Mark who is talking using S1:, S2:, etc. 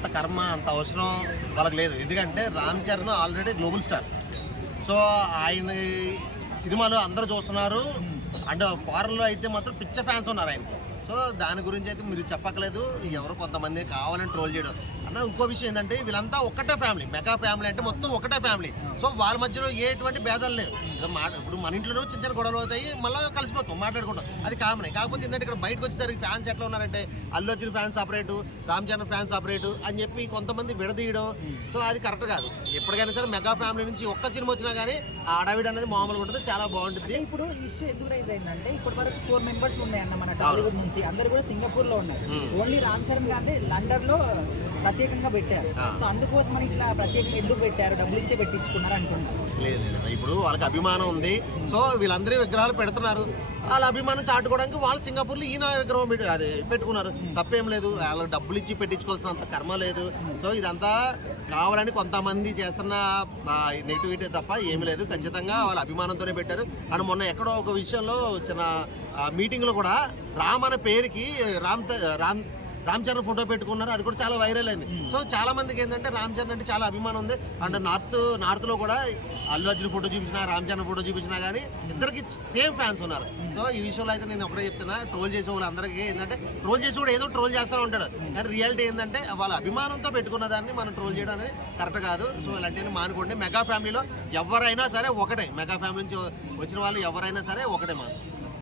S1: అంత కర్మ అంత అవసరం వాళ్ళకి లేదు. ఎందుకంటే Ram Charan already global star. So ఆయన సినిమాలు అందరూ చూస్తున్నారు. అండ్ ఫారెన్లో అయితే మాత్రం పిచ్చ ఫ్యాన్స్ ఉన్నారు ఆయనకు. సో దాని గురించి అయితే మీరు చెప్పక్కలేదు ఎవరు కొంతమంది కావాలని ట్రోల్ చేయడం. అన్న ఇంకో విషయం ఏంటంటే వీళ్ళంతా ఒకటే ఫ్యామిలీ మెగా ఫ్యామిలీ అంటే మొత్తం ఒకటే ఫ్యామిలీ సో వాళ్ళ మధ్యలో ఎటువంటి భేదాలు లేవు. మా ఇప్పుడు మన ఇంట్లో చిన్న చిన్న గొడవలు అవుతాయి మళ్ళీ కలిసిపోతాం మాట్లాడుకుంటాం. అది కామనే. కాకపోతే ఏంటంటే ఇక్కడ బయటకు వచ్చేసరికి ఫ్యాన్స్ ఎట్లా ఉన్నారంటే Allu Arjun fans separate Ram Charan fans separate అని చెప్పి కొంతమంది విడదీయడం. సో అది కరెక్ట్ కాదు. ఎప్పటికైనా సరే మెగా ఫ్యామిలీ నుంచి ఒక్క సినిమా వచ్చినా కానీ ఆ అడవిడ అనేది మామూలుగా ఉంటుంది చాలా బాగుంటుంది.
S2: ఇప్పుడు ఇష్యూ ఎందుకు రైజ్ అయిందంటే ఇప్పటి వరకు ఫోర్ మెంబర్స్ ఉన్నాయన్న మన టాలీవుడ్ నుంచి. అందరు కూడా సింగపూర్లో ఉన్నారు. ఓన్లీ రామ్ చరణ్ గారిని లండన్లో ప్రత్యేకంగా పెట్టారు. సో అందుకోసం ఇట్లా ప్రత్యేకంగా ఎందుకు పెట్టారు? డబ్బులు ఇచ్చే పెట్టించుకున్నారు అనుకుంటున్నారు
S1: లేదు లేదు ఇప్పుడు వాళ్ళకి అభిమానం ఉంది. సో వీళ్ళందరూ విగ్రహాలు పెడుతున్నారు. వాళ్ళ అభిమానం చాటుకోవడానికి వాళ్ళు సింగపూర్లో ఈయన విగ్రహం పెట్టి అది పెట్టుకున్నారు. తప్పేం లేదు. వాళ్ళకి డబ్బులు ఇచ్చి పెట్టించుకోవాల్సినంత కర్మ లేదు. సో ఇదంతా కావాలని కొంతమంది చేస్తున్న నెగిటివిటీ తప్ప ఏమీ లేదు. ఖచ్చితంగా వాళ్ళ అభిమానంతోనే పెట్టారు. అండ్ మొన్న ఎక్కడో ఒక విషయంలో చిన్న మీటింగ్లో కూడా రామ్ అనే పేరుకి రామ్ రామ్ రామ్ చరణ్ ఫోటో పెట్టుకున్నారు. అది కూడా చాలా వైరల్ అయింది. సో చాలా మందికి ఏంటంటే రామ్ చరణ్ అంటే చాలా అభిమానం ఉంది. అండ్ నార్త్ నార్త్లో కూడా అల్లు అర్జున్ ఫోటో చూపించినా రామ్ చరణ్ ఫోటో చూపించినా కానీ ఇద్దరికి సేమ్ ఫ్యాన్స్ ఉన్నారు. సో ఈ విషయంలో అయితే నేను ఒకటే చెప్తున్నా. ట్రోల్ చేసే వాళ్ళందరికీ ఏంటంటే ట్రోల్ చేసి కూడా ఏదో ట్రోల్ చేస్తూ ఉంటాడు. కానీ రియాలిటీ ఏంటంటే వాళ్ళ అభిమానంతో పెట్టుకున్న దాన్ని మనం ట్రోల్ చేయడం అనేది కరెక్ట్ కాదు. సో ఇలాంటివన్నీ మానుకోండి. మెగా ఫ్యామిలీలో ఎవరైనా సరే ఒకటే. మెగా ఫ్యామిలీ నుంచి వచ్చిన వాళ్ళు ఎవరైనా సరే ఒకటే మనం